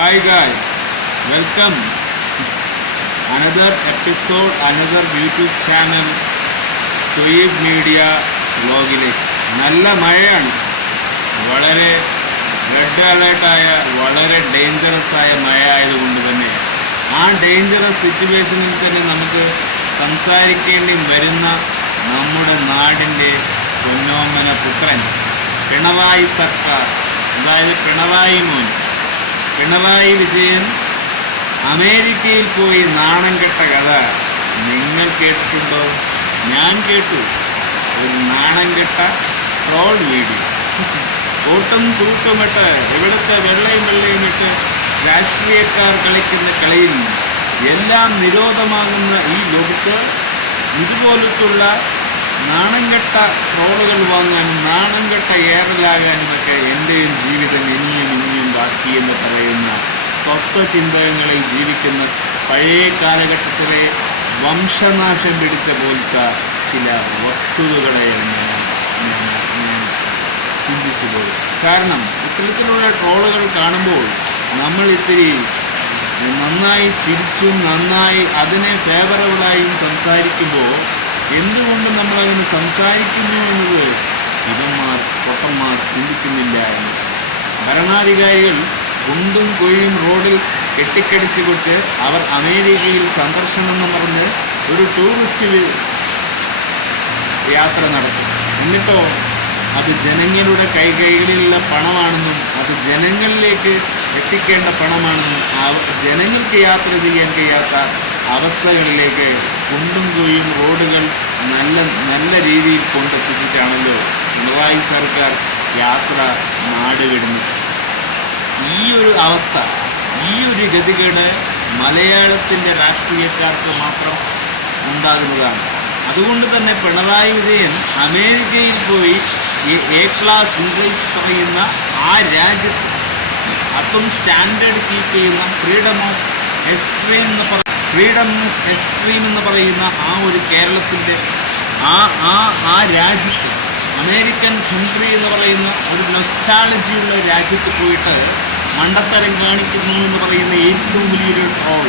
Hi guys, welcome another episode another YouTube channel Thoyyab media വ്ലോഗിലേക്ക് നല്ല മഴയാണ്. വളരെ red അലേർട്ടായ വളരെ ഡേഞ്ചറസ് ആയ മഴ ആയതുകൊണ്ട് തന്നെ ആ ഡേഞ്ചറസ് സിറ്റുവേഷനിൽ തന്നെ നമുക്ക് സംസാരിക്കേണ്ടി വരുന്ന നമ്മുടെ നാടിന്റെ പൊന്നോമന പുത്രൻ പിണറായി സർക്കാർ. അതായത് പിണറായി മോൻ. പിണറായി വിജയൻ അമേരിക്കയിൽ പോയി നാണം കെട്ട കഥ നിങ്ങൾ കേട്ടിട്ടുണ്ടോ? ഞാൻ കേട്ടു. ഒരു നാണം കെട്ട ട്രോൾ വീഡിയോ. കൂട്ടം സൂട്ടുമിട്ട് ഇവിടുത്തെ വെള്ളയും വെള്ളയും ഇട്ട് രാഷ്ട്രീയക്കാർ കളിക്കുന്ന കളിയിൽ എല്ലാം നിരോധമാകുന്ന ഈ ലോകത്ത് ഇതുപോലത്തുള്ള നാണം കെട്ട ട്രോളുകൾ വാങ്ങാനും നാണം കെട്ട ഏറലാകാനും ഒക്കെ എന്റെയും ജീവിതം ഇനി ബാക്കി എന്ന് പറയുന്ന തത്വചിന്തകങ്ങളിൽ ജീവിക്കുന്ന പഴയ കാലഘട്ടത്തിലെ വംശനാശം പിടിച്ച പോലത്തെ ചില വസ്തുതകളെയാണ് ഞാൻ ചിന്തിച്ചു പോയി കാരണം ഇത്തരത്തിലുള്ള ട്രോളുകൾ കാണുമ്പോൾ നമ്മൾ ഇത്തിരി നന്നായി ചിരിച്ചും നന്നായി അതിനെ ഫേവറബിളായും സംസാരിക്കുമ്പോൾ എന്തുകൊണ്ട് നമ്മൾ അതിന് സംസാരിക്കുന്നു എന്നത് ഇവന്മാർ പൊട്ടന്മാർ ചിന്തിക്കുന്നില്ല എന്ന് ഭരണാധികാരികൾ കുണ്ടും കുഴിയും റോഡിൽ കെട്ടിക്കടിച്ചു കൊടുത്ത് അവർ അമേരിക്കയിൽ സന്ദർശനം എന്ന് പറഞ്ഞ് ഒരു ടൂറിസ്റ്റിൽ യാത്ര നടത്തും. എന്നിട്ടോ അത് ജനങ്ങളുടെ കൈകൈകളിലുള്ള പണമാണെന്നും അത് ജനങ്ങളിലേക്ക് എത്തിക്കേണ്ട പണമാണെന്നും ജനങ്ങൾക്ക് യാത്ര ചെയ്യാൻ കഴിയാത്ത അവസ്ഥകളിലേക്ക് കുണ്ടും കുഴിയും റോഡുകൾ നല്ല നല്ല രീതിയിൽ കൊണ്ടെത്തിച്ചിട്ടാണല്ലോ പിണറായി സർക്കാർ യാത്ര നാടുവിടുന്നത് ഈ ഒരു അവസ്ഥ ഈ ഒരു ഗതികേട് മലയാളത്തിന്റെ രാഷ്ട്രീയക്കാർക്ക് മാത്രം ഉണ്ടാകുന്നതാണ്. അതുകൊണ്ട് തന്നെ പിണറായി വിജയൻ അമേരിക്കയിൽ പോയി എ ക്ലാസ് ഇംഗ്ലീഷ് പറയുന്ന ആ രാജ്യത്ത് അപ്പം സ്റ്റാൻഡേർഡ് കീപ്പ് ചെയ്യുന്ന ഫ്രീഡം ഓഫ് എക്സ്ട്രീം എന്ന് പറ ഫ്രീഡം മീൻസ് എക്സ്ട്രീം എന്ന് പറയുന്ന ആ ഒരു കേരളത്തിന്റെ ആ ആ ആ രാജ്യത്ത് അമേരിക്കൻ കൺട്രി എന്ന് പറയുന്ന ഒരു നൊസ്റ്റാളജിയുള്ള രാജ്യത്ത് പോയിട്ട് മണ്ടത്തരം കാണിക്കുന്നു എന്ന് പറയുന്ന ഏറ്റവും വലിയൊരു ട്രോൾ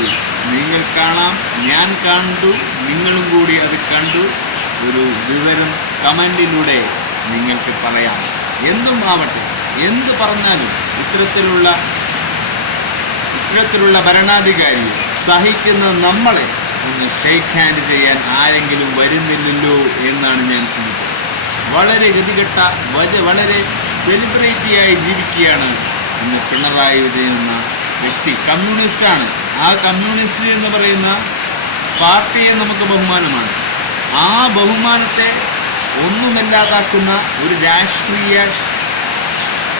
നിങ്ങൾ കാണാം ഞാൻ കണ്ടു നിങ്ങളും കൂടി അത് കണ്ടു. ഒരു വിവരം കമന്റിലൂടെ നിങ്ങൾക്ക് പറയാം. എന്തും ആവട്ടെ എന്ത് പറഞ്ഞാലും ഇത്തരത്തിലുള്ള ഇത്തരത്തിലുള്ള ഭരണാധികാരി സഹിക്കുന്ന നമ്മളെ ഒന്ന് ഷെയ്ക്ക് ഹാൻഡ് ചെയ്യാൻ ആരെങ്കിലും വരുന്നില്ലല്ലോ എന്നാണ് ഞാൻ ചിന്തിച്ചത്. വളരെ ഗതികെട്ട വളരെ സെലിബ്രിറ്റിയായി ജീവിക്കുകയാണ് ഇന്ന് പിണറായി വിജയൻ എന്ന വ്യക്തി. കമ്മ്യൂണിസ്റ്റാണ് ആ കമ്മ്യൂണിസ്റ്റ് എന്ന് പറയുന്ന പാർട്ടിയെ നമുക്ക് ബഹുമാനമാണ്. ആ ബഹുമാനത്തെ ഒന്നുമില്ലാതാക്കുന്ന ഒരു രാഷ്ട്രീയ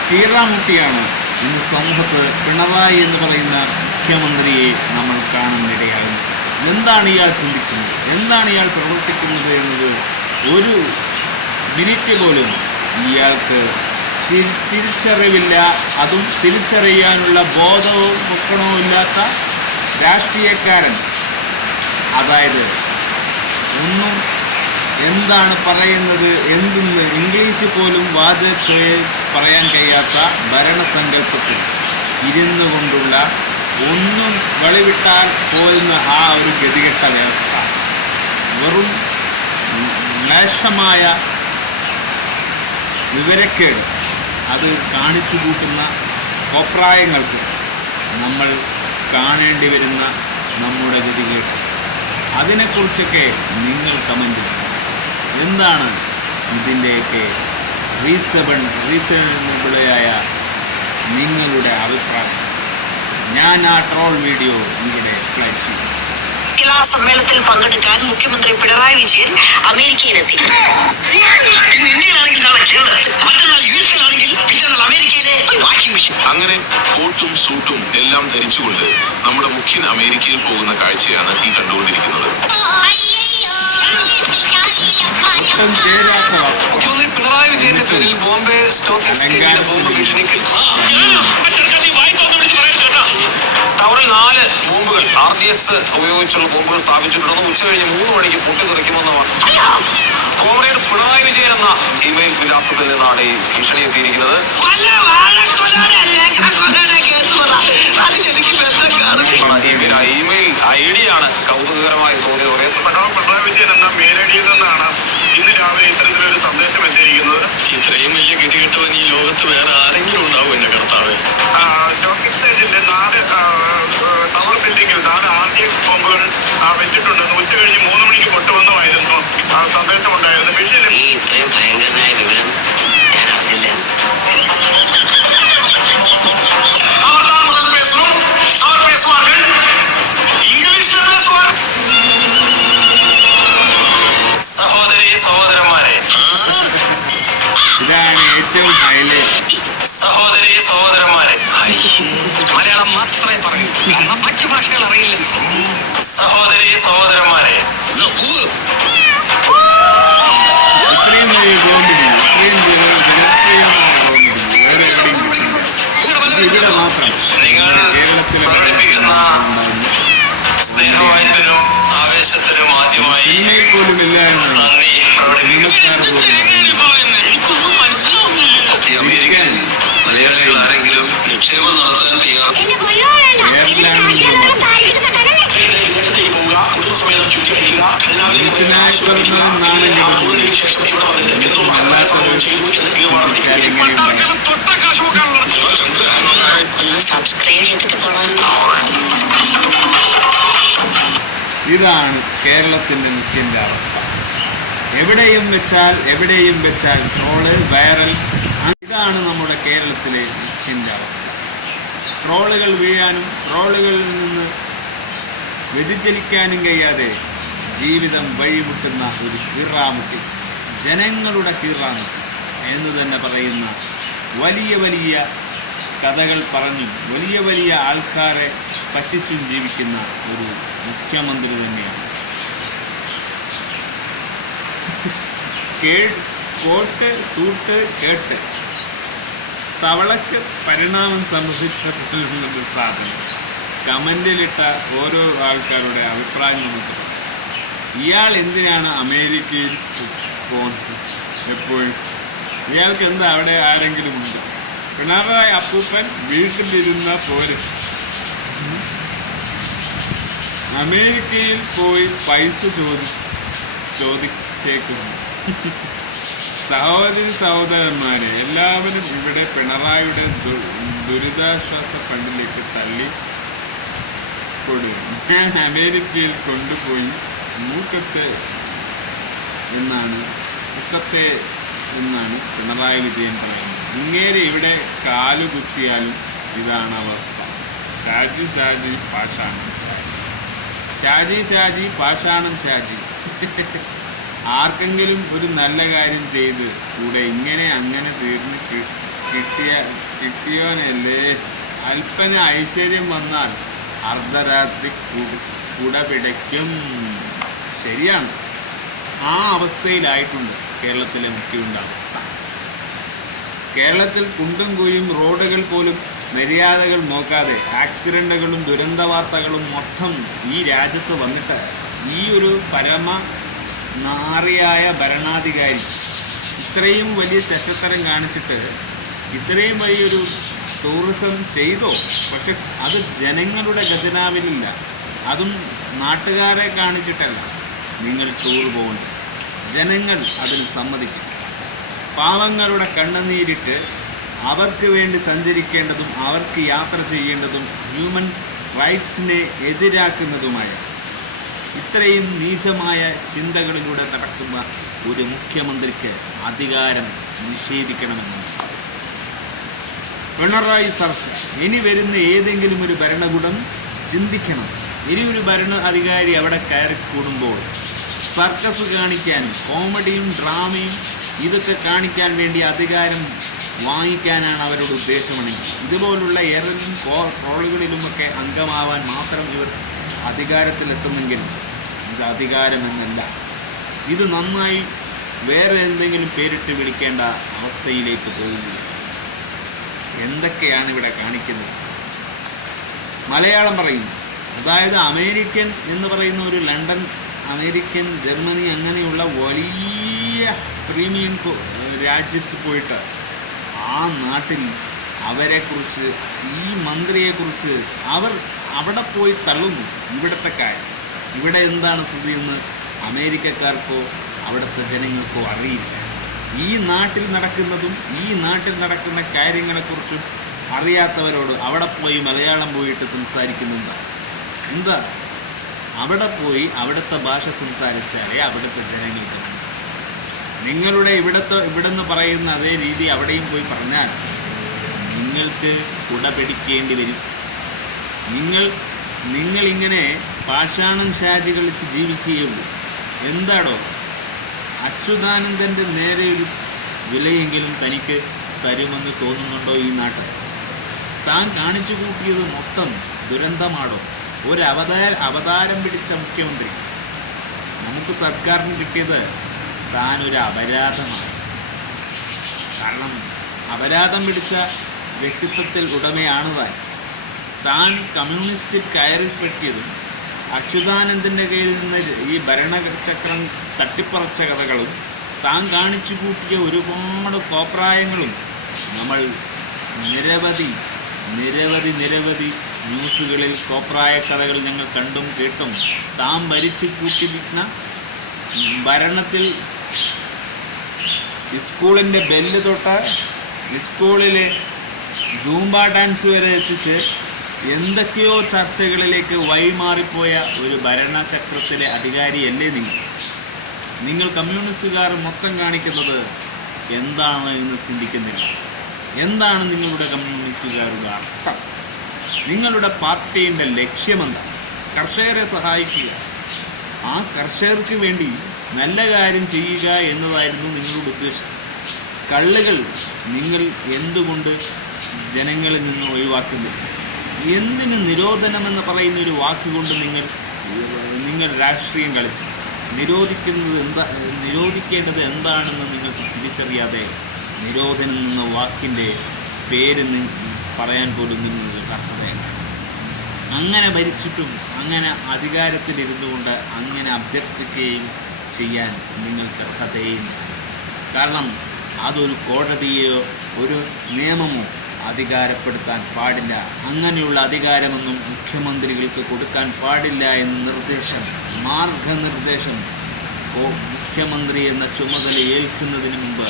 തീറാമുട്ടിയാണ് ഇന്ന് സമൂഹത്ത് പിണറായി എന്ന് പറയുന്ന മുഖ്യമന്ത്രിയെ നമ്മൾ കാണുന്നിടയാകുന്നത് എന്താണ് ഇയാൾ ചിന്തിക്കുന്നത്? എന്താണ് ഇയാൾ പ്രവർത്തിക്കുന്നത് എന്നത് ഒരു മിനിറ്റ് പോലും ഇയാൾക്ക് തിരിച്ചറിവില്ല. അതും തിരിച്ചറിയാനുള്ള ബോധവും പൊക്കണവും ഇല്ലാത്ത രാഷ്ട്രീയക്കാരൻ. അതായത് ഒന്നും എന്താണ് പറയുന്നത് എന്തെന്ന് ഇംഗ്ലീഷ് പോലും വാചകത്തെ പറയാൻ കഴിയാത്ത ഭരണസങ്കല്പത്തിൽ ഇരുന്നു കൊണ്ടുള്ള ഒന്നും വെളിവിട്ടാൽ പോയുന്ന ആ ഒരു ഗതികെട്ട വ്യവസ്ഥ. വെറും ക്ലേശമായ വിവരക്കേട്. അത് കാണിച്ചു കൂട്ടുന്ന കോപ്രായങ്ങൾക്ക് നമ്മൾ കാണേണ്ടി വരുന്ന നമ്മുടെ ഗതികേട്ട് അതിനെക്കുറിച്ചൊക്കെ നിങ്ങൾ കമന്റ് എന്താണ് ഇതിന്റെയൊക്കെ റീസബൺ റീസണബിളായ നിങ്ങളുടെ അഭിപ്രായം? ഞാൻ ആ ട്രോൾ വീഡിയോ ഇവിടെ ഫ്ലാഷ് ചെയ്യും. ജില്ലാ സമ്മേളനത്തിൽ പങ്കെടുക്കാൻ മുഖ്യമന്ത്രി പിണറായി വിജയൻ അമേരിക്കയിലെത്തി ഇന്ന് ഇന്ത്യയിലാണെങ്കിൽ നാളെ കേരളത്തിൽ മറ്റന്നാൾ യു എസിലാണെങ്കിൽ പിറ്റന്നാൾ അമേരിക്കയിലെ വാഷിംഗ് മെഷീൻ. അങ്ങനെ കോട്ടും സൂട്ടും എല്ലാം ധരിച്ചുകൊണ്ട് നമ്മുടെ മുഖ്യൻ അമേരിക്കയിൽ പോകുന്ന കാഴ്ചയാണ് ഈ കണ്ടുകൊണ്ടിരിക്കുന്നത്. മുഖ്യമന്ത്രി പിണറായി വിജയന്റെ പേരിൽ ബോംബെ സ്റ്റോക്ക് എക്സ്ചേഞ്ചിന്റെ ബോംബ് ഭീഷണിക്ക്. ടവറിൽ നാല് ബോംബുകൾ ആർ ഡി എക്സ് ഉപയോഗിച്ചുള്ള ബോംബുകൾ സ്ഥാപിച്ചിട്ടുണ്ടെന്ന് ഉച്ച കഴിഞ്ഞ് മൂന്ന് മണിക്ക് പൊട്ടിത്തെറിക്കുമെന്നാണ് കോമ്രേഡ് പിണറായി വിജയൻ എന്ന ഇമെയിൽ വിലാസത്തിൽ നിന്നാണ് ഈ ഭീഷണി എത്തിയിരിക്കുന്നത്. ഈ ഇമെയിൽ ഐ ഡി ആണ് കൗതുകകരമായി തോന്നിയത്. പിണറായി വിജയൻ എന്ന മെയിൽ ഐ ഡിയിൽ നിന്നാണ് ഇന്ന് രാവിലെ ഇത്തരത്തിലൊരു സന്ദേശം എത്തിയിരിക്കുന്നത്. ഇത്രയും വലിയ ഗതികെട്ടവൻ ഈ ലോകത്ത് വേറെ ആരെങ്കിലും ഉണ്ടാവും എന്റെ കർത്താവ്. ടോക്കിംഗ് സ്റ്റേജിന്റെ നാല് ബിൽഡിംഗിൽ താൻ ആദ്യം ബോംബുകൾ വെച്ചിട്ടുണ്ട് ഉച്ച കഴിഞ്ഞ് മൂന്ന് മണിക്ക് പൊട്ടുവന്നമായിരുന്നു ആ സന്ദേശം ഉണ്ടായിരുന്നു ബില്ലിൽ സഹോദരി സഹോദരന്മാർ ഇതാണ് കേരളത്തിന്റെ നിത്യന്റെ അവസ്ഥ. എവിടെയും വെച്ചാൽ എവിടെയും വെച്ചാൽ ട്രോൾ വൈറൽ ഇതാണ് നമ്മുടെ കേരളത്തിലെ നിത്യന്റെ അവസ്ഥ. ട്രോളുകൾ വീഴാനും ട്രോളുകളിൽ നിന്ന് വ്യതിചലിക്കാനും കഴിയാതെ ജീവിതം വഴിമുട്ടുന്ന ഒരു കീറാമുട്ടി ജനങ്ങളുടെ കീറാമുട്ടി എന്ന് തന്നെ പറയുന്ന വലിയ വലിയ കഥകൾ പറഞ്ഞും വലിയ വലിയ ആൾക്കാരെ പറ്റിച്ചും ജീവിക്കുന്ന ഒരു മുഖ്യമന്ത്രി തന്നെയാണ്. കോട്ട് സൂട്ട് കേട്ട്. തവളക്ക് പരിണാമം സംബന്ധിച്ചിട്ടുള്ള സാധനം. കമന്റിലിട്ട ഓരോ ആൾക്കാരുടെ അഭിപ്രായം നമുക്ക് പറയാം. ഇയാൾ എന്തിനാണ് അമേരിക്കയിൽ എപ്പോഴും. ഇയാൾക്ക് എന്താ അവിടെ ആരെങ്കിലും ഉണ്ട്? പിണറായി അപ്പൂപ്പൻ വീട്ടിലിരുന്ന പോരെ. അമേരിക്കയിൽ പോയി പൈസ ചോദി ചോദിച്ചേക്കുന്നു. സഹോദരി സഹോദരന്മാരെ എല്ലാവരും ഇവിടെ പിണറായിയുടെ ദുരിതാശ്വാസ ഫണ്ടിലേക്ക് തള്ളി കൊടുക്കും ഞാൻ അമേരിക്കയിൽ കൊണ്ടുപോയി മൂക്കത്തെ എന്നാണ് മുക്കത്തെ എന്നാണ് പിണറായി വിജയൻ പറയുന്നത്. ഇങ്ങേരെ ഇവിടെ കാൽ കുത്തിയാലും ഇതാണ് അവസ്ഥ. ഷാജി ഷാജി പാഷാണം. ഷാജി ഷാജി പാഷാണം ഷാജി. ആർക്കെങ്കിലും ഒരു നല്ല കാര്യം ചെയ്ത് കൂടെ ഇങ്ങനെ അങ്ങനെ തീർന്ന് കിട്ടിയ കിട്ടിയോനല്ലേ? അല്പന ഐശ്വര്യം വന്നാൽ അർദ്ധരാത്രി കുട പിടയ്ക്കും ശരിയാണ്. ആ അവസ്ഥയിലായിട്ടുണ്ട് കേരളത്തിലെ മുഖ്യമുണ്ട അവസ്ഥ കേരളത്തിൽ കുണ്ടും കുഴിയും റോഡുകൾ പോലും മര്യാദകൾ നോക്കാതെ ആക്സിഡന്റുകളും ദുരന്ത വാർത്തകളും മൊത്തം ഈ രാജ്യത്ത് വന്നിട്ട് ഈ ഒരു പരമ നാറിയായ ഭരണാധികാരി ഇത്രയും വലിയ ചെറ്റത്തരം കാണിച്ചിട്ട് ഇത്രയും വലിയൊരു ടൂറിസം ചെയ്തോ? പക്ഷെ അത് ജനങ്ങളുടെ ഖജനാവിലില്ല. അതും നാട്ടുകാരെ കാണിച്ചിട്ടല്ല. നിങ്ങൾ ടൂർ പോകുന്നു. ജനങ്ങൾ അതിൽ സമ്മതിക്കും. പാവങ്ങളുടെ കണ്ണുനീരിട്ട് അവർക്ക് വേണ്ടി സഞ്ചരിക്കേണ്ടതും അവർക്ക് യാത്ര ചെയ്യേണ്ടതും ഹ്യൂമൻ റൈറ്റ്സിനെ എതിരാക്കുന്നതുമായ ഇത്രയും നീചമായ ചിന്തകളിലൂടെ നടക്കുന്ന ഒരു മുഖ്യമന്ത്രിക്ക് അധികാരം നിഷേധിക്കണമെന്നാണ്. പിണറായി സർക്കാർ ഇനി വരുന്ന ഏതെങ്കിലും ഒരു ഭരണകൂടം ചിന്തിക്കണം. ഇനി ഒരു ഭരണ അധികാരി അവിടെ കയറി കൂടുമ്പോൾ സർക്കസ് കാണിക്കാനും കോമഡിയും ഡ്രാമയും ഇതൊക്കെ കാണിക്കാൻ വേണ്ടി അധികാരം വാങ്ങിക്കാനാണ് അവരുടെ ഉദ്ദേശമെങ്കിൽ ഇതുപോലുള്ള ഏതെങ്കിലും കോ ട്രോളുകളിലുമൊക്കെ അംഗമാവാൻ മാത്രം ഇവർ അധികാരത്തിലെത്തുന്നെങ്കിൽ ഇത് അധികാരമെന്നല്ല. ഇത് നന്നായി വേറെ എന്തെങ്കിലും പേരിട്ട് വിളിക്കേണ്ട അവസ്ഥയിലേക്ക് പോകുന്നു എന്തൊക്കെയാണ് ഇവിടെ കാണിക്കുന്നത്? മലയാളം പറയുന്നു. അതായത് അമേരിക്കൻ എന്ന് പറയുന്ന ഒരു ലണ്ടൻ അമേരിക്കൻ ജർമ്മനി അങ്ങനെയുള്ള വലിയ പ്രീമിയം രാജ്യത്ത് പോയിട്ട് ആ നാട്ടിൽ അവരെക്കുറിച്ച് ഈ മന്ത്രിയെക്കുറിച്ച് അവർ അവിടെ പോയി തള്ളുന്നു ഇവിടുത്തെ കാര്യം. ഇവിടെ എന്താണ് സ്ഥിതി എന്ന് അമേരിക്കക്കാർക്കോ അവിടുത്തെ ജനങ്ങൾക്കോ അറിയില്ല. ഈ നാട്ടിൽ നടക്കുന്നതും ഈ നാട്ടിൽ നടക്കുന്ന കാര്യങ്ങളെക്കുറിച്ചും അറിയാത്തവരോട് അവിടെ പോയി മലയാളം പോയിട്ട് സംസാരിക്കുന്നുണ്ട്? എന്താ? അവിടെ പോയി അവിടുത്തെ ഭാഷ സംസാരിച്ചാലേ അവിടുത്തെ ജനങ്ങൾക്ക് നിങ്ങളുടെ ഇവിടുത്തെ ഇവിടെന്ന് പറയുന്ന അതേ രീതി അവിടെയും പോയി പറഞ്ഞാൽ നിങ്ങൾക്ക് കുട വരും നിങ്ങൾ നിങ്ങളിങ്ങനെ പാഷാണം ഷാജി കളിച്ച് ജീവിക്കുകയുള്ളൂ. എന്താടോ? അച്യുതാനന്ദന്റെ നേരെ ഒരു വിലയെങ്കിലും തനിക്ക് തരുമെന്ന് തോന്നുന്നുണ്ടോ ഈ നാട്ടിൽ? താൻ കാണിച്ചു കൂട്ടിയത് മൊത്തം ദുരന്തമാണോ ഒരു അവതാര അവതാരം പിടിച്ച മുഖ്യമന്ത്രി. നമുക്ക് സർക്കാരിന് കിട്ടിയത് താൻ ഒരു അപരാധമാണ്. കാരണം അപരാധം പിടിച്ച വ്യക്തിത്വത്തിൽ ഉടമയാണ് താൻ. താൻ കമ്മ്യൂണിസ്റ്റിൽ പെട്ടിയതും അച്യുതാനന്ദന്റെ കയ്യിൽ നിന്ന് ഈ ഭരണചക്രം തട്ടിപ്പറച്ച കഥകളും താൻ കാണിച്ചു കൂട്ടിയ ഒരുപാട് കോപ്രായങ്ങളും നമ്മൾ നിരവധി നിരവധി നിരവധി ന്യൂസുകളിൽ കോപ്രായ കഥകൾ ഞങ്ങൾ കണ്ടും കേട്ടും. താൻ ഭരിച്ചു കൂട്ടിയിരുന്ന ഭരണത്തിൽ സ്കൂളിന്റെ ബെല്ല് തൊട്ട് സ്കൂളിലെ സൂംബ ഡാൻസ് വരെ എത്തിച്ച് എന്തൊക്കെയോ ചർച്ചകളിലേക്ക് വഴിമാറിപ്പോയ ഒരു ഭരണചക്രത്തിലെ അധികാരിയല്ലേ നിങ്ങൾ നിങ്ങൾ കമ്മ്യൂണിസ്റ്റുകാർ മൊത്തം കാണിക്കുന്നത് എന്താണ് എന്ന് ചിന്തിക്കുന്നില്ല. എന്താണ് നിങ്ങളുടെ കമ്മ്യൂണിസ്റ്റുകാരുടെ അർത്ഥം? നിങ്ങളുടെ പാർട്ടിയുടെ ലക്ഷ്യമെന്താണ്? കർഷകരെ സഹായിക്കുക. ആ കർഷകർക്ക് വേണ്ടി നല്ല കാര്യം ചെയ്യുക എന്നതായിരുന്നു നിങ്ങളുടെ ഉദ്ദേശം കള്ളുകൾ നിങ്ങൾ എന്തുകൊണ്ട് ജനങ്ങളിൽ നിന്ന് ഒഴിവാക്കുന്നില്ല എന്തിന് നിരോധനമെന്ന് പറയുന്ന ഒരു വാക്കുകൊണ്ട് നിങ്ങൾ നിങ്ങൾ രാഷ്ട്രീയം കളിച്ചു? നിരോധിക്കുന്നത് എന്താ നിരോധിക്കേണ്ടത് എന്താണെന്ന് നിങ്ങൾക്ക് തിരിച്ചറിയാതെ നിരോധനം എന്ന വാക്കിന്റെ പേര് പറയാൻ പോലും നിങ്ങൾ അങ്ങനെ മരിച്ചിട്ടും അങ്ങനെ അധികാരത്തിലിരുന്നു കൊണ്ട് അങ്ങനെ അഭ്യർത്ഥിക്കുകയും ചെയ്യാൻ നിങ്ങൾക്ക് അർഹതയില്ല കാരണം അതൊരു കോടതിയോ ഒരു നിയമമോ അധികാരപ്പെടുത്താൻ പാടില്ല. അങ്ങനെയുള്ള അധികാരമൊന്നും മുഖ്യമന്ത്രികൾക്ക് കൊടുക്കാൻ പാടില്ല എന്ന നിർദ്ദേശം മാർഗനിർദ്ദേശം മുഖ്യമന്ത്രി എന്ന ചുമതല ഏൽക്കുന്നതിന് മുമ്പ്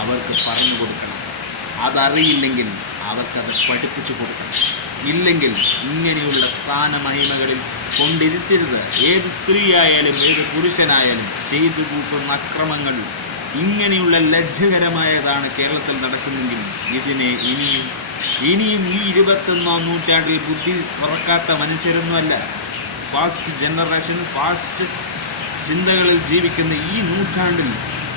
അവർക്ക് പറഞ്ഞു കൊടുക്കണം. അതറിയില്ലെങ്കിൽ അവർക്കത് പഠിപ്പിച്ചു കൊടുക്കണം. ഇല്ലെങ്കിൽ ഇങ്ങനെയുള്ള സ്ഥാനമഹിമകളിൽ കൊണ്ടിരുത്തരുത് ഏത് സ്ത്രീയായാലും ഏത് പുരുഷനായാലും ചെയ്തു കൂട്ടുന്ന അക്രമങ്ങൾ ഇങ്ങനെയുള്ള ലജ്ജകരമായതാണ് കേരളത്തിൽ നടക്കുന്നെങ്കിൽ ഇതിനെ ഇനിയും ഇനിയും ഈ ഇരുപത്തൊന്നാം നൂറ്റാണ്ടിൽ ബുദ്ധി പറക്കാത്ത മനുഷ്യരൊന്നുമല്ല. ഫാസ്റ്റ് ജനറേഷൻ ഫാസ്റ്റ് ചിന്തകളിൽ ജീവിക്കുന്ന ഈ നൂറ്റാണ്ടിൽ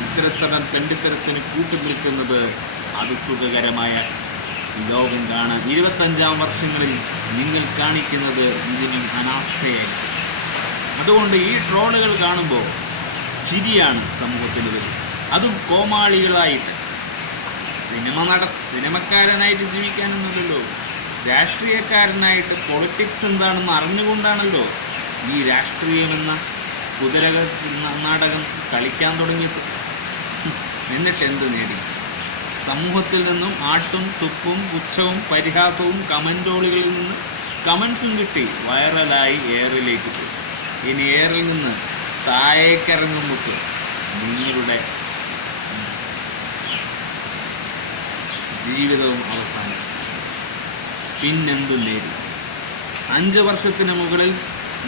ഇത്തരത്തരം തെണ്ടിത്തരത്തിന് കൂട്ടുനിൽക്കുന്നത് അത് സുഖകരമായ ലോകം കാണാൻ ഇരുപത്തഞ്ചാം വർഷങ്ങളിൽ നിങ്ങൾ കാണിക്കുന്നത് ഇതിനും അനാസ്ഥയായി. അതുകൊണ്ട് ഈ ട്രോളുകൾ കാണുമ്പോൾ ചിരിയാണ് സമൂഹത്തിൽ വരുന്നത്. അതും കോമാളികളായിട്ട് സിനിമ നട സിനിമക്കാരനായിട്ട് ജീവിക്കാനൊന്നുമില്ലല്ലോ. രാഷ്ട്രീയക്കാരനായിട്ട് പൊളിറ്റിക്സ് എന്താണെന്ന് അറിഞ്ഞുകൊണ്ടാണല്ലോ ഈ രാഷ്ട്രീയമെന്ന കുതിരക നാടകം കളിക്കാൻ തുടങ്ങിയത്. എന്നിട്ട് എന്ത് നേടി? സമൂഹത്തിൽ നിന്നും ആട്ടും തുപ്പും പുച്ഛവും പരിഹാസവും കമന്റോളുകളിൽ നിന്ന് കമൻസും കിട്ടി. വൈറലായി എയറിലേക്ക് പോയി. ഇനി എയറിൽ നിന്ന് താഴേക്കിറങ്ങുമ്പോൾ നിങ്ങളുടെ ജീവിതവും അവസാനിച്ചു. പിന്നെന്തു നേടി അഞ്ച് വർഷത്തിന് മുകളിൽ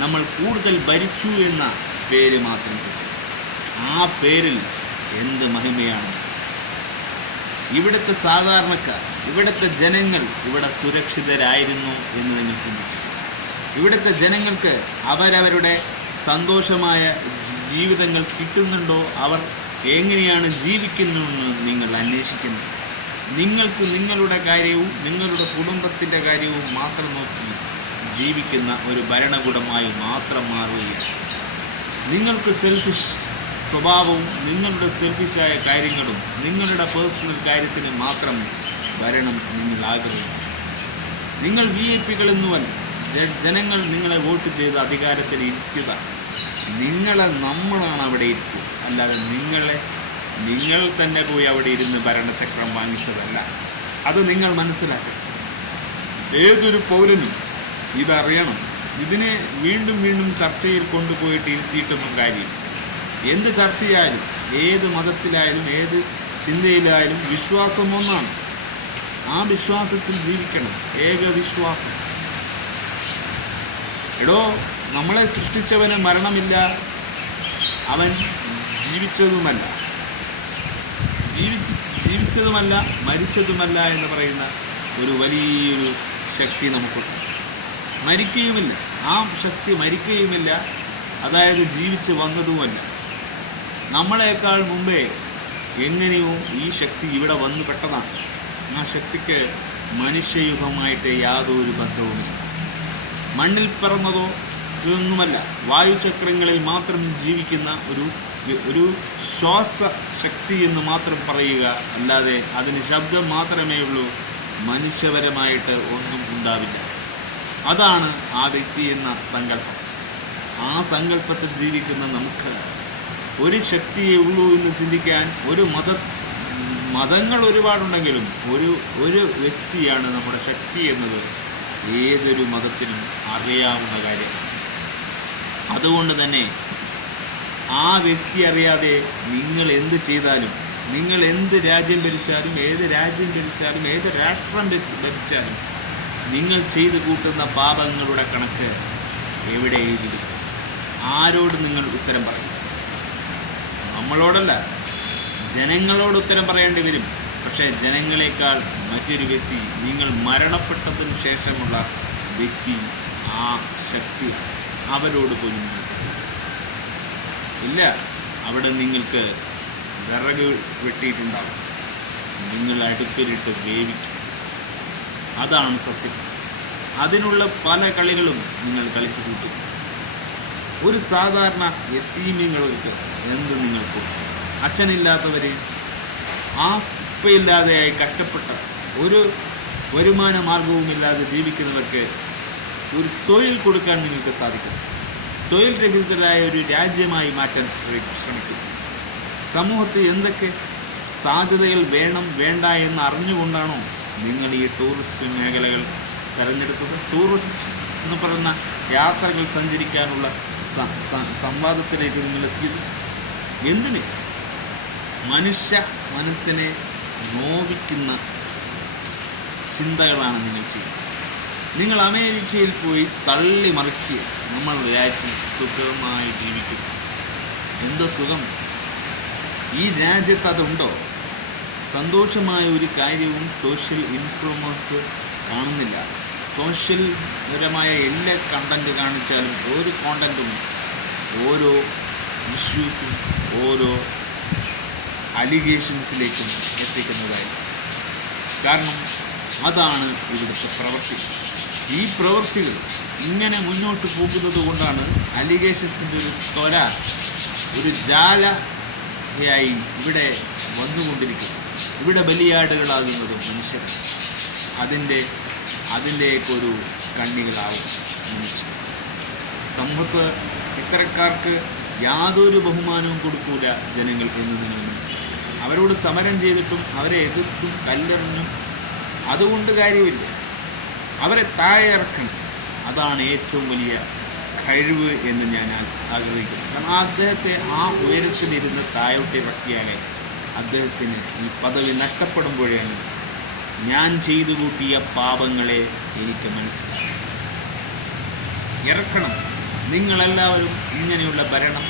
നമ്മൾ കൂടുതൽ ഭരിച്ചു എന്ന പേര് മാത്രം ആ പേരിൽ എന്ത് മഹിമയാണ്? ഇവിടുത്തെ സാധാരണക്കാർ ഇവിടുത്തെ ജനങ്ങൾ ഇവിടെ സുരക്ഷിതരായിരുന്നു എന്ന് നിങ്ങൾ ചിന്തിച്ചു ഇവിടുത്തെ ജനങ്ങൾക്ക് അവരവരുടെ സന്തോഷമായ ജീവിതങ്ങൾ കിട്ടുന്നുണ്ടോ? അവർ എങ്ങനെയാണ് ജീവിക്കുന്നതെന്ന് നിങ്ങൾ അന്വേഷിക്കുന്നത്. നിങ്ങൾക്ക് നിങ്ങളുടെ കാര്യവും നിങ്ങളുടെ കുടുംബത്തിന്റെ കാര്യവും മാത്രം നോക്കി ജീവിക്കുന്ന ഒരു ഭരണകൂടമായി മാത്രം മാറുകയാണ്. നിങ്ങൾക്ക് സെൽഫിഷ് സ്വഭാവവും നിങ്ങളുടെ സെൽഫിഷായ കാര്യങ്ങളും നിങ്ങളുടെ പേഴ്സണൽ കാര്യത്തിന് മാത്രം വരണം നിങ്ങൾ ആഗ്രഹിക്കുന്നു നിങ്ങൾ വി ഐ ജ- ജനങ്ങൾ നിങ്ങളെ വോട്ട് ചെയ്ത് അധികാരത്തിൽ ഇരിക്കുക. നിങ്ങളെ നമ്മളാണ് അവിടെ ഇരിക്കുക. അല്ലാതെ നിങ്ങളെ നിങ്ങൾ തന്നെ പോയി അവിടെ ഇരുന്ന് ഭരണചക്രം വാങ്ങിച്ചതല്ല. അത് നിങ്ങൾ മനസ്സിലാക്കണം. ഏതൊരു പൗരനും ഇതറിയണം. ഇതിനെ വീണ്ടും വീണ്ടും ചർച്ചയിൽ കൊണ്ടുപോയിട്ട് ഇരുത്തിയിട്ടൊന്നും കാര്യമില്ല എന്ത് ചർച്ചയായാലും ഏത് മതത്തിലായാലും ഏത് ചിന്തയിലായാലും വിശ്വാസം ഒന്നാണ്. ആ വിശ്വാസത്തിൽ ജീവിക്കണം. ഏക വിശ്വാസം. എടോ നമ്മളെ സൃഷ്ടിച്ചവന് മരണമില്ല. അവൻ ജീവിച്ചതുമല്ല. ജീവിച്ച് ജീവിച്ചതുമല്ല മരിച്ചതുമല്ല എന്ന് പറയുന്ന ഒരു വലിയൊരു ശക്തി നമുക്കുണ്ട്. മരിക്കുകയുമില്ല. ആ ശക്തി മരിക്കുകയുമില്ല. അതായത് ജീവിച്ച് വന്നതുമല്ല. നമ്മളെക്കാൾ മുമ്പേ എങ്ങനെയോ ഈ ശക്തി ഇവിടെ വന്നു പെട്ടതാണ്. ആ ശക്തിക്ക് മനുഷ്യയുഗമായിട്ട് യാതൊരു ബന്ധവുമില്ല. മണ്ണിൽ പിറന്നതോ ഇതൊന്നുമല്ല. വായുചക്രങ്ങളിൽ മാത്രം ജീവിക്കുന്ന ഒരു ഒരു ശ്വാസ ശക്തി എന്ന് മാത്രം പറയുക അല്ലാതെ അതിന് ശബ്ദം മാത്രമേ ഉള്ളൂ. മനുഷ്യപരമായിട്ട് ഒന്നും ഉണ്ടാവില്ല. അതാണ് ആ വ്യക്തി എന്ന സങ്കല്പം. ആ സങ്കല്പത്തിൽ ജീവിക്കുന്ന നമുക്ക് ഒരു ശക്തിയേ ഉള്ളൂ എന്ന് ചിന്തിക്കാൻ ഒരു മത മതങ്ങൾ ഒരുപാടുണ്ടെങ്കിലും ഒരു ഒരു വ്യക്തിയാണ് നമ്മുടെ ശക്തി എന്നത് ഏതൊരു മതത്തിനും അറിയാവുന്ന കാര്യമാണ് അതുകൊണ്ട് തന്നെ ആ വ്യക്തി അറിയാതെ നിങ്ങൾ എന്ത് ചെയ്താലും നിങ്ങൾ എന്ത് രാജ്യം ഭരിച്ചാലും ഏത് രാജ്യം ഭരിച്ചാലും ഏത് രാഷ്ട്രം ഭരിച്ച് ഭരിച്ചാലും നിങ്ങൾ ചെയ്തു കൂട്ടുന്ന പാപങ്ങളുടെ കണക്ക് എവിടെ എഴുതിയിരിക്കും ആരോട് നിങ്ങൾ ഉത്തരം പറയും? നമ്മളോടല്ല. ജനങ്ങളോട് ഉത്തരം പറയേണ്ടി വരും. പക്ഷേ ജനങ്ങളെക്കാൾ മറ്റൊരു വ്യക്തി നിങ്ങൾ മരണപ്പെട്ടതിന് ശേഷമുള്ള വ്യക്തി ആ ശക്തി അവരോട് പോലും ഇല്ല അവിടെ നിങ്ങൾക്ക് വിറക് വെട്ടിയിട്ടുണ്ടാവും. നിങ്ങൾ അടുപ്പിലിട്ട് വേവിക്കും. അതാണ് സത്യം. അതിനുള്ള പല കളികളും നിങ്ങൾ കളിച്ചു കൂട്ടും ഒരു സാധാരണ എത്തീമ്യങ്ങൾക്ക് എന്ത് നിങ്ങൾക്കും? അച്ഛനില്ലാത്തവർ ആ ഉപ്പയില്ലാതെയായി കഷ്ടപ്പെട്ട ഒരു വരുമാന മാർഗവുമില്ലാതെ ജീവിക്കുന്നവർക്ക് ഒരു തൊഴിൽ കൊടുക്കാൻ നിങ്ങൾക്ക് സാധിക്കും. തൊഴിൽ രഹിതരായ ഒരു രാജ്യമായി മാറ്റാൻ ശ്രമി- ശ്രമിക്കും. സമൂഹത്തിൽ എന്തൊക്കെ സാധ്യതകൾ വേണം വേണ്ട എന്ന് അറിഞ്ഞുകൊണ്ടാണോ നിങ്ങൾ ഈ ടൂറിസ്റ്റ് മേഖലകൾ തിരഞ്ഞെടുത്തത്? ടൂറിസ്റ്റ് എന്ന് പറയുന്ന യാത്രകൾ സഞ്ചരിക്കാനുള്ള സംവാദത്തിലേക്ക് നിങ്ങൾ എത്തിയത്? എന്തിന്? മനുഷ്യ മനസ്സിനെ നോവിക്കുന്ന ചിന്തകളാണ് നിങ്ങൾ ചെയ്യുന്നത്. നിങ്ങൾ അമേരിക്കയിൽ പോയി തള്ളി മറിക്കുക നമ്മൾ രാജ്യം സുഖമായി ജീവിക്കുന്നു. എന്താ സുഖം? ഈ രാജ്യത്ത് അതുണ്ടോ? സന്തോഷമായ ഒരു കാര്യവും സോഷ്യൽ ഇൻഫ്ലുവൻസ് കാണുന്നില്ല. സോഷ്യൽ പരമായ എല്ലാ കണ്ടന്റ് കാണിച്ചാലും ഒരു കോണ്ടന്റും ഓരോ ഇഷ്യൂസും ഓരോ അലിഗേഷൻസിലേക്കും എത്തിക്കുന്നതായി കാരണം അതാണ് ഇവിടുത്തെ പ്രവൃത്തി. ഈ പ്രവൃത്തികൾ ഇങ്ങനെ മുന്നോട്ട് പോകുന്നത് കൊണ്ടാണ് അലിഗേഷൻസിന്റെ ഒരു ത്വര ഒരു ജാലയായി ഇവിടെ വന്നുകൊണ്ടിരിക്കുന്നത്. ഇവിടെ ബലിയാടുകളാകുന്നത് മനുഷ്യർ അതിന്റെ അതിന്റെയൊക്കെ കണ്ണികളാവും. സമ്പത്ത് ഇത്തരക്കാർക്ക് യാതൊരു ബഹുമാനവും കൊടുക്കൂല ജനങ്ങൾ എന്ന് നിങ്ങൾ അവരോട് സമരം ചെയ്തിട്ടും അവരെ എതിർത്തും കല്ലെറിഞ്ഞും അതുകൊണ്ട് കാര്യമില്ല. അവരെ താഴെ അതാണ് ഏറ്റവും വലിയ കഴിവ് എന്ന് ഞാൻ ആഗ്രഹിക്കുന്നു. കാരണം അദ്ദേഹത്തെ ആ ഉയരത്തിലിരുന്ന് താഴോട്ട് ഇറക്കിയാലേ അദ്ദേഹത്തിന് ഈ പദവി നഷ്ടപ്പെടുമ്പോഴാണ് ഞാൻ ചെയ്തു കൂട്ടിയ പാപങ്ങളെ എനിക്ക് മനസ്സിലാക്കി ഇറക്കണം. നിങ്ങളെല്ലാവരും ഇങ്ങനെയുള്ള ഭരണം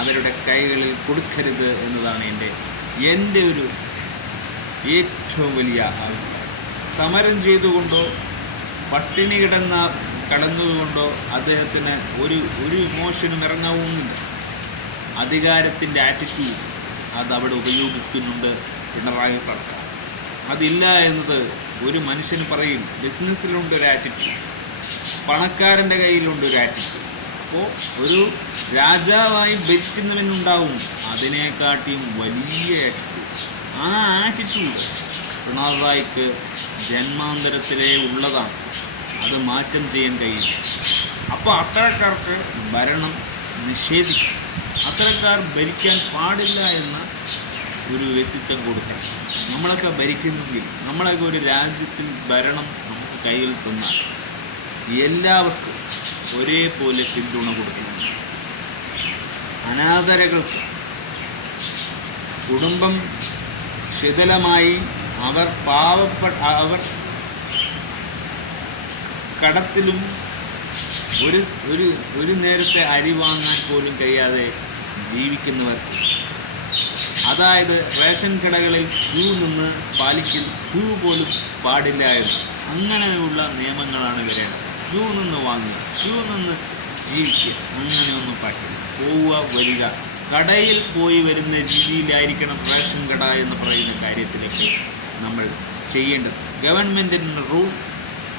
അവരുടെ കൈകളിൽ കൊടുക്കരുത് എന്നതാണ് എന്റെ എന്റെ ഒരു ഏറ്റവും വലിയ അഭിപ്രായം സമരം ചെയ്തുകൊണ്ടോ പട്ടിണി കിടന്ന കടന്നതുകൊണ്ടോ അദ്ദേഹത്തിന് ഒരു ഒരു ഇമോഷനും ഇറങ്ങാവുന്നില്ല. അധികാരത്തിന്റെ ആറ്റിറ്റ്യൂഡ് അത് അവിടെ ഉപയോഗിക്കുന്നുണ്ട് പിണറായി സർക്കാർ. അതില്ല എന്നത് ഒരു മനുഷ്യന് പറയും. ബിസിനസ്സിലുണ്ട് ഒരു ആറ്റിറ്റ്യൂഡ് പണക്കാരന്റെ കയ്യിലുണ്ട് ഒരു ആറ്റിറ്റ്യൂഡ് അപ്പോൾ ഒരു രാജാവായി ഭരിക്കുന്നവനുണ്ടാവും. അതിനെക്കാട്ടിയും വലിയ ആറ്റിറ്റ്യൂഡ് ആ ആറ്റിറ്റ്യൂഡ് പിണറായിക്ക് ജന്മാന്തരത്തിലേ ഉള്ളതാണ്. അത് മാറ്റം ചെയ്യാൻ കഴിയും അപ്പോൾ അത്തരക്കാർക്ക് ഭരണം നിഷേധിക്കും. അത്തരക്കാർ ഭരിക്കാൻ പാടില്ല എന്ന ഒരു വ്യക്തിത്വം കൊടുക്കണം നമ്മളൊക്കെ ഭരിക്കുന്നെങ്കിൽ നമ്മളൊക്കെ ഒരു രാജ്യത്തിൽ ഭരണം നമുക്ക് കയ്യിൽ തന്നാൽ എല്ലാവർക്കും ഒരേപോലെ പിന്തുണ കൊടുക്കണം. അനാഥരകൾക്ക് കുടുംബം ശിഥിലമായി അവർ പാവപ്പെട്ട അവർ കടത്തിലും ഒരു ഒരു ഒരു നേരത്തെ അരി വാങ്ങാൻ പോലും കഴിയാതെ ജീവിക്കുന്നവർക്ക് അതായത് റേഷൻ കടകളിൽ ക്യൂ നിന്ന് പാലിക്കൽ ക്യൂ പോലും പാടില്ല എന്ന്. അങ്ങനെയുള്ള നിയമങ്ങളാണ് വരേണ്ടത് ക്യൂ നിന്ന് വാങ്ങുക ക്യൂ നിന്ന് ജീവിക്കുക. അങ്ങനെയൊന്നും പറ്റില്ല പോവുക വരിക. കടയിൽ പോയി വരുന്ന രീതിയിലായിരിക്കണം റേഷൻ കട എന്ന് പറയുന്ന കാര്യത്തിലേക്ക് നമ്മൾ ചെയ്യേണ്ടത്. ഗവൺമെന്റിന്റെ റൂൾ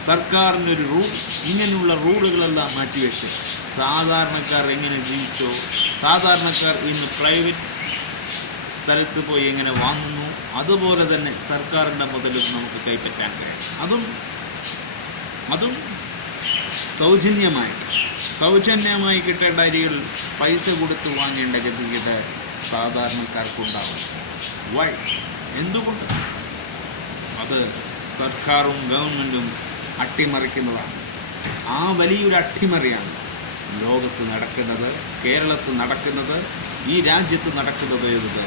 സർക്കാരിനൊരു റൂൾ ഇങ്ങനെയുള്ള റൂളുകളെല്ലാം മാറ്റിവെച്ച് സാധാരണക്കാർ എങ്ങനെ ജീവിച്ചോ സാധാരണക്കാർ ഇന്ന് പ്രൈവറ്റ് സ്ഥലത്ത് പോയി എങ്ങനെ വാങ്ങുന്നു. അതുപോലെ തന്നെ സർക്കാരിന്റെ മുതലും നമുക്ക് കൈപ്പറ്റാൻ കഴിയും. അതും അതും സൗജന്യമായി സൗജന്യമായി കിട്ടേണ്ട അരികൾ പൈസ കൊടുത്ത് വാങ്ങേണ്ട ഗതികേട് സാധാരണക്കാർക്കുണ്ടാവും വൈ എന്തുകൊണ്ട്? അത് സർക്കാരും ഗവൺമെന്റും അട്ടിമറിക്കുന്നതാണ്. ആ വലിയൊരു അട്ടിമറിയാണ് ലോകത്ത് നടക്കുന്നത് കേരളത്ത് നടക്കുന്നത് ഈ രാജ്യത്ത് നടക്കുന്നത് എന്നത്.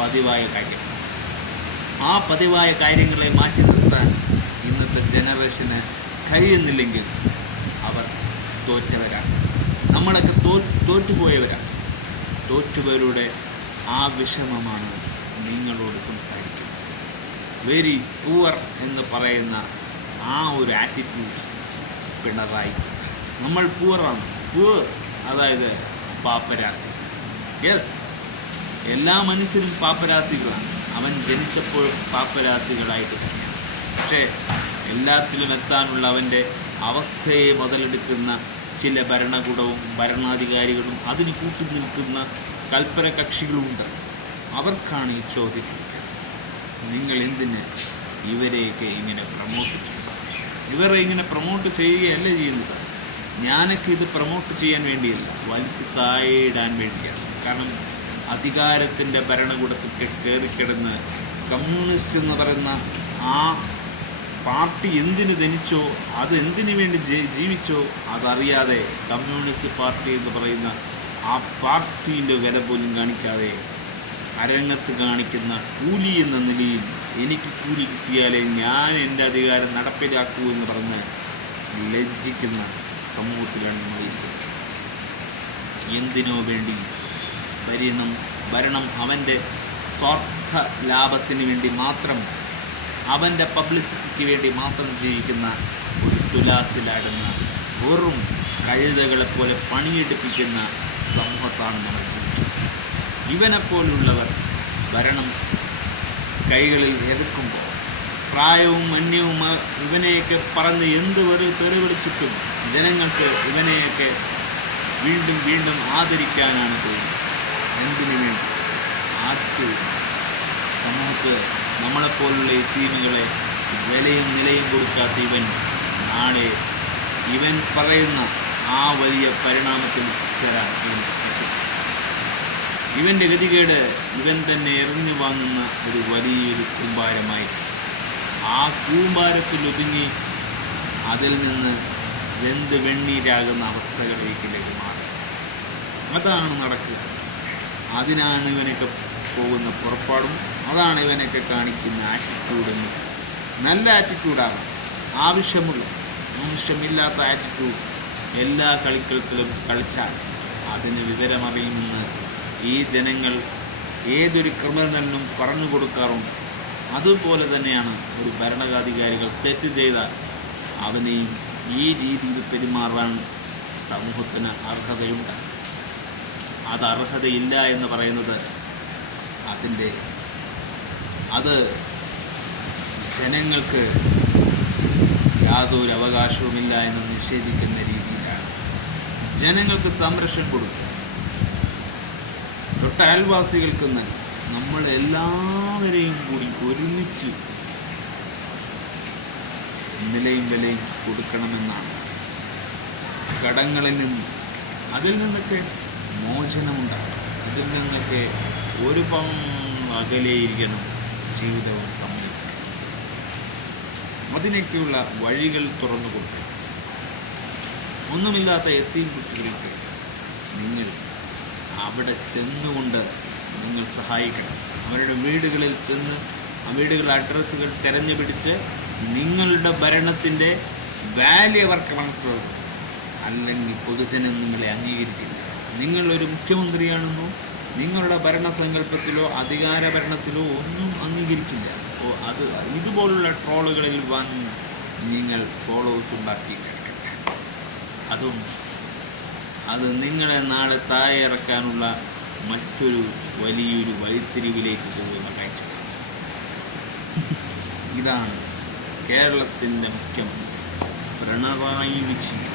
പതിവായ കാര്യം. ആ പതിവായ കാര്യങ്ങളെ മാറ്റി നിർത്താൻ ഇന്നത്തെ ജനറേഷന് കഴിയുന്നില്ലെങ്കിൽ അവർ തോറ്റവരാണ്. നമ്മളൊക്കെ തോ തോറ്റുപോയവരാണ് തോറ്റുപോയവരുടെ ആ വിഷമമാണ് നിങ്ങളോട് സംസാരിക്കുന്നത്. വെരി പൂവർ എന്ന് പറയുന്ന ആ ഒരു ആറ്റിറ്റ്യൂഡ് പിണറായി. നമ്മൾ പൂവറാണ്. പൂവേഴ്സ് അതായത് പാപ്പരാസി. യെസ് എല്ലാ മനുഷ്യരും പാപ്പരാസികളാണ്. അവൻ ജനിച്ചപ്പോൾ പാപ്പരാസികളായിട്ട് പക്ഷേ എല്ലാത്തിലും എത്താനുള്ള അവന്റെ അവസ്ഥയെ മുതലെടുക്കുന്ന ചില ഭരണകൂടവും ഭരണാധികാരികളും അതിന് കൂട്ടി നിൽക്കുന്ന കൽപ്പന കക്ഷികളുമുണ്ട് അവർക്കാണ് ഈ ചോദ്യം. നിങ്ങൾ എന്തിന് ഇവരെയൊക്കെ ഇങ്ങനെ പ്രമോട്ട് ചെയ്യുക ഇവരെ ഇങ്ങനെ പ്രൊമോട്ട് ചെയ്യുകയല്ല ചെയ്യുന്നത്? ഞാനൊക്കെ ഇത് പ്രൊമോട്ട് ചെയ്യാൻ വേണ്ടിയല്ല വലിച്ച് താഴെ ഇടാൻ വേണ്ടിയാണ്. കാരണം അധികാരത്തിന്റെ ഭരണകൂടത്തിൽ കയറിക്കിടന്ന് കമ്മ്യൂണിസ്റ്റ് എന്ന് പറയുന്ന ആ പാർട്ടി എന്തിനു ധനിച്ചോ അത് എന്തിനു വേണ്ടി ജീവിച്ചോ അതറിയാതെ കമ്മ്യൂണിസ്റ്റ് പാർട്ടി എന്ന് പറയുന്ന ആ പാർട്ടീന്റെ വില പോലും കാണിക്കാതെ അരങ്ങത്ത് കാണിക്കുന്ന കൂലി എന്ന നിലയിൽ എനിക്ക് കൂലി കിട്ടിയാലേ ഞാൻ എന്റെ അധികാരം നടപ്പിലാക്കൂ എന്ന് പറഞ്ഞ് ലജ്ജിക്കുന്ന സമൂഹത്തിലാണ് നമ്മൾ എന്തിനോ വേണ്ടി ഭരണം ഭരണം അവന്റെ സ്വാർത്ഥ ലാഭത്തിന് വേണ്ടി മാത്രം അവന്റെ പബ്ലിസിറ്റിക്ക് വേണ്ടി മാത്രം ജീവിക്കുന്ന ഒരു തുലാസിലാടുന്ന വെറും കഴുതകളെപ്പോലെ പണിയെടുപ്പിക്കുന്ന സമൂഹത്താണ് നമ്മൾ ഇവനെപ്പോലുള്ളവർ ഭരണം കൈകളിൽ എടുക്കുമ്പോൾ പ്രായവും മന്യവും ഇവനെയൊക്കെ പറഞ്ഞ് എന്ത് വെറു തെറി വിളിച്ചിട്ടും ജനങ്ങൾക്ക് ഇവനെയൊക്കെ വീണ്ടും വീണ്ടും ആദരിക്കാനാണ് തോന്നുന്നത്. എന്തിനു വേണ്ടി? ആർക്ക് നമുക്ക് നമ്മളെപ്പോലുള്ള ഈ ടീമുകളെ വിലയും നിലയും കൊടുക്കാത്ത ഇവൻ നാളെ ഇവൻ പറയുന്ന ആ വലിയ പരിണാമത്തിൽ ചേരാൻ. ഇവന്റെ ഗതികേട് ഇവൻ തന്നെ എറിഞ്ഞു വാങ്ങുന്ന ഒരു വലിയൊരു കൂമ്പാരമായി. ആ കൂമ്പാരത്തിൽ ഒതുങ്ങി അതിൽ നിന്ന് വെന്ത് വെണ്ണീരാകുന്ന അവസ്ഥകളിലേക്ക് മാറും അതാണ് നടക്കുക. അതിനാണ് ഇവനൊക്കെ പോകുന്ന പുറപ്പാടും. അതാണ് ഇവനൊക്കെ കാണിക്കുന്ന ആറ്റിറ്റ്യൂഡ് എന്ന്. നല്ല ആറ്റിറ്റ്യൂഡാണ് ആവശ്യമുള്ള ആവശ്യമില്ലാത്ത ആറ്റിറ്റ്യൂഡ് എല്ലാ കളിക്കളത്തിലും കളിച്ചാൽ അതിന് വിവരമറിയുമെന്ന് ഈ ജനങ്ങൾ ഏതൊരു ക്രിമിനലിനും പറഞ്ഞു കൊടുക്കാറുണ്ട്. അതുപോലെ തന്നെയാണ് ഒരു ഭരണകാധികാരികൾ തെറ്റ് ചെയ്താൽ അവനെയും ഈ രീതിയിൽ പെരുമാറാൻ സമൂഹത്തിന് അർഹതയുണ്ട്. അത് അർഹതയില്ല എന്ന് പറയുന്നത് അതിന്റെ അത് ജനങ്ങൾക്ക് യാതൊരു അവകാശവുമില്ല എന്ന് നിഷേധിക്കുന്ന രീതിയിലാണ്. ജനങ്ങൾക്ക് സംരക്ഷണം കൊടുക്കുക. തൊട്ട അയൽവാസികൾക്ക് തന്നെ നമ്മൾ എല്ലാവരെയും കൂടി ഒരുമിച്ച് നിലയും വിലയും കൊടുക്കണമെന്നാണ്. കടങ്ങളിൽ നിന്നും അതിൽ നിന്നൊക്കെ മോചനമുണ്ടാകും ഇതിൽ നിന്നൊക്കെ ഒരു പം അകലെയിരിക്കണം ജീവിതവും തമ്മിൽ. അതിനൊക്കെയുള്ള വഴികൾ തുറന്നു കൊടുക്കണം ഒന്നുമില്ലാത്ത എത്തിയും കുട്ടികൾക്ക് നിങ്ങൾ അവിടെ ചെന്നുകൊണ്ട് നിങ്ങൾ സഹായിക്കണം. അവരുടെ വീടുകളിൽ ചെന്ന് ആ വീടുകളുടെ അഡ്രസ്സുകൾ തിരഞ്ഞു പിടിച്ച് നിങ്ങളുടെ ഭരണത്തിന്റെ വാല്യൂ അവർക്ക് മനസ്സിലാക്കും അല്ലെങ്കിൽ പൊതുജനം നിങ്ങളെ അംഗീകരിക്കില്ല. നിങ്ങളൊരു മുഖ്യമന്ത്രിയാണെന്നോ നിങ്ങളുടെ ഭരണസങ്കല്പത്തിലോ അധികാര ഭരണത്തിലോ ഒന്നും അംഗീകരിക്കില്ല. അപ്പോൾ അത് ഇതുപോലുള്ള ട്രോളുകളിൽ വന്ന് നിങ്ങൾ ഫോളോവേഴ്സ് ഉണ്ടാക്കി അതും അത് നിങ്ങളെ നാളെ താഴെ ഇറക്കാനുള്ള മറ്റൊരു വലിയൊരു വഴിത്തിരിവിലേക്ക് പോകുന്ന കാഴ്ച ഇതാണ് കേരളത്തിന്റെ മുഖ്യമന്ത്രി പിണറായി വിജയൻ.